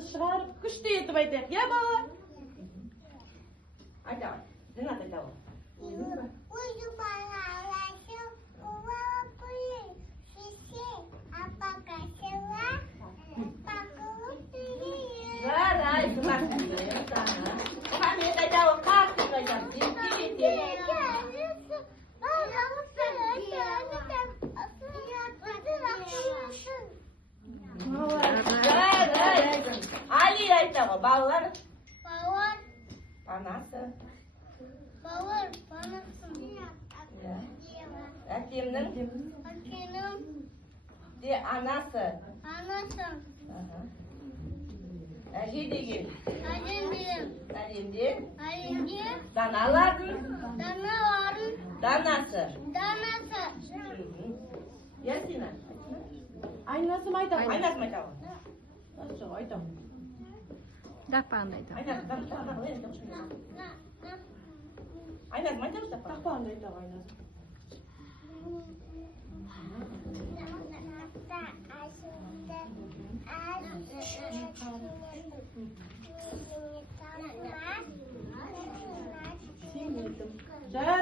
дауысты шығарып, күшті етіп айтайық, я бала? Айта, Ренат айта ғой. Жарайды, Хамед айта ғой, қатты айтамын. Али айта ғой, балалар. Балалар. Панасы. Балалар, панасы. Әкемнің. Әкенің. Де анасы. Анасы. Әже деген. Әлемде. Әлемде. Даналардың. Даналарын. Данасы. Данасы. Ясина. Айнасы ма айтамын? Айнасы ма айтамын? Жоқ, айтамын. Дақпағын айтамын. Айнасы ма айтамыз дақпағын? Дақпағын айтамын, айнасы. Жарайды.